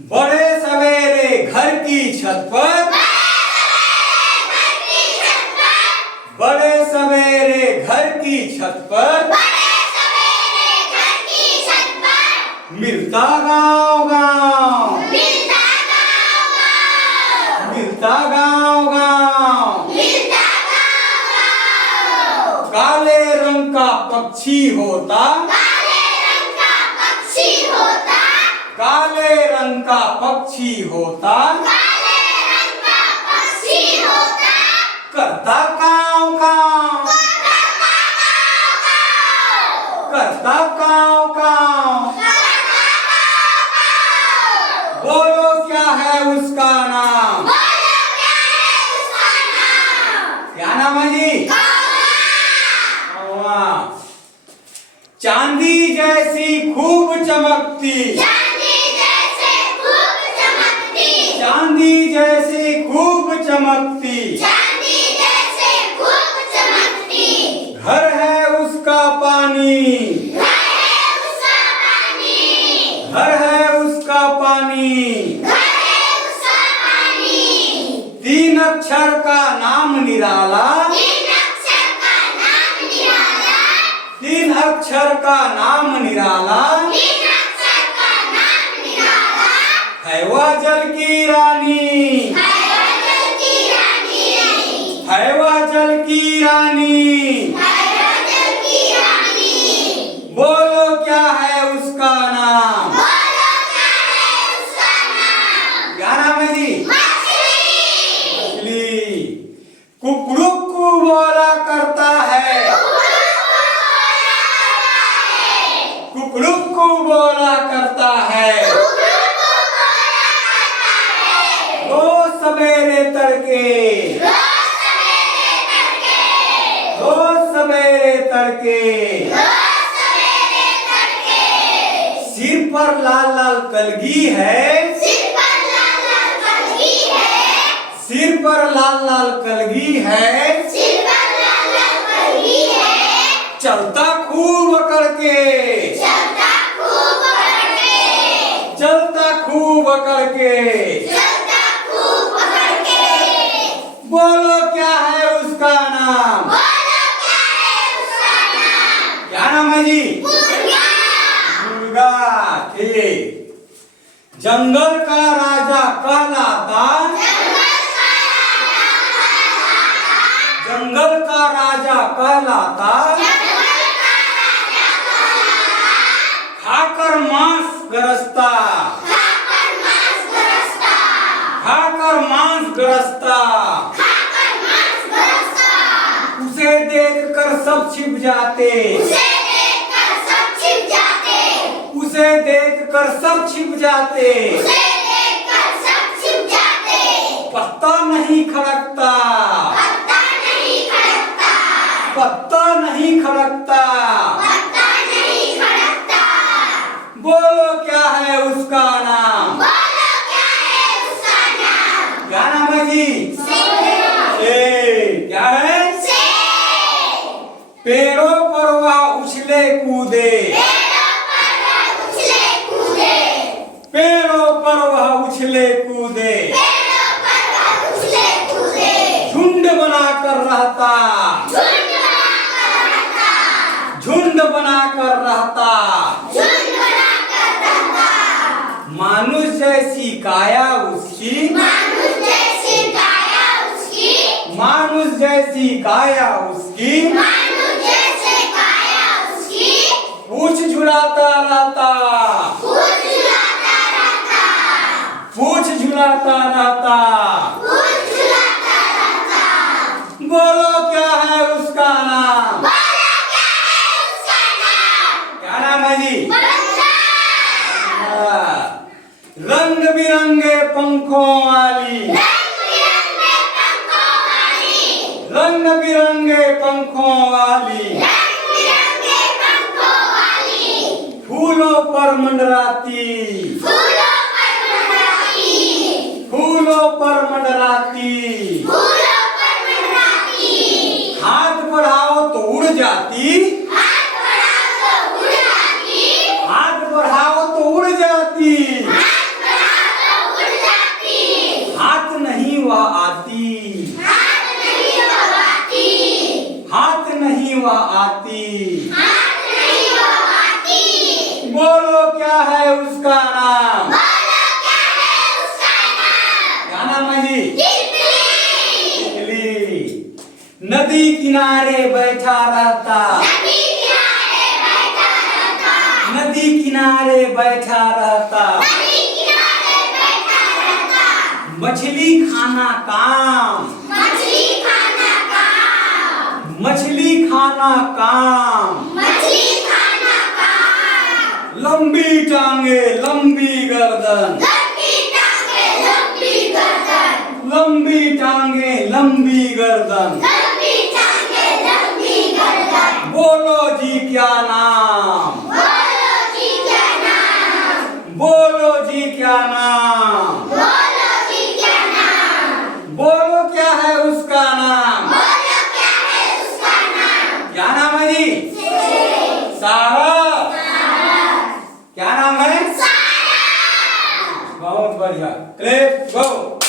बड़े सवेरे घर की छत पर, बड़े सवेरे घर की छत पर, मिलता गाँव गाँव, मिलता गाँव गाँव, काले रंग का पक्षी होता, काले रंग का पक्षी होता, करता काँव काँव, करता काँव काँव। बोलो क्या है उसका नाम? क्या नाम है जी? कौवा। चांदी जैसी खूब चमकती, चांदी जैसे खूब चमकती, घर है उसका पानी, घर है उसका पानी, तीन अक्षर का नाम निराला, तीन अक्षर का नाम निराला, है वह जल की रानी, है वह जल की रानी। बोलो क्या है उसका नाम? क्या नाम है जी? मछली। कुकड़ुकू बोला करता है, कुकड़ुकू बोला करता है, रोज सवेरे तड़के, रोज सवेरे तड़के, सिर पर लाल लाल कलगी है, सिर पर लाल लाल कलगी है, चलता खूब करके, चलता खूब करके। बोलो क्या है उसका नाम? क्या नाम है जी? मुर्गा। ठीक। जंगल का राजा कहलाता, जंगल का राजा कहलाता, खाकर मांस गरजता, खाकर मांस गरजता, उसे देखकर सब छिप जाते, उसे देखकर सब छिप जाते, पत्ता नहीं खड़कता, पत्ता नहीं खड़कता। बोलो क्या है उसका नाम? क्या नाम है जी? शेर। क्या है? पेड़ों पर वह उछले कूदे, पेड़ों पर वह उछले कूदे, झुंड बनाकर रहता, झुंड बनाकर रहता, मानुष जैसी काया उसकी, मानुष जैसी काया उसकी, पूछ झुलाता रहता, पूछ झुलाता रहता। बोलो क्या है उसका नाम? क्या नाम है जी? रंग बिरंगे पंखों वाली, रंग बिरंगे पंखों वाली, फूलों पर मंडराती, फूलों पर मंडराती, हाथ बढ़ाओ तो उड़ जाती, हाथ बढ़ाओ तो उड़ जाती, उसका नाम? बोलो क्या है उसका नाम? क्या नाम है जी? तितली। तितली। नदी किनारे बैठा रहता। नदी किनारे बैठा रहता। नदी किनारे बैठा रहता। नदी किनारे बैठा रहता। मछली खाना काम। मछली खाना काम। मछली खाना काम। मछली खाना काम। लंबी टांगे लंबी गर्दन। लंबी टांगे लंबी गर्दन। लंबी टांगे लंबी गर्दन। लंबी टांगे लंबी गर्दन। बोलो जी क्या नाम? बोलो जी क्या नाम? बोलो जी क्या नाम? बोलो जी क्या नाम? बोलो क्या है उसका नाम? बोलो क्या है उसका नाम? क्या नाम है जी? सारस। क्या नाम है? सारा। बहुत बढ़िया। क्लिप गो।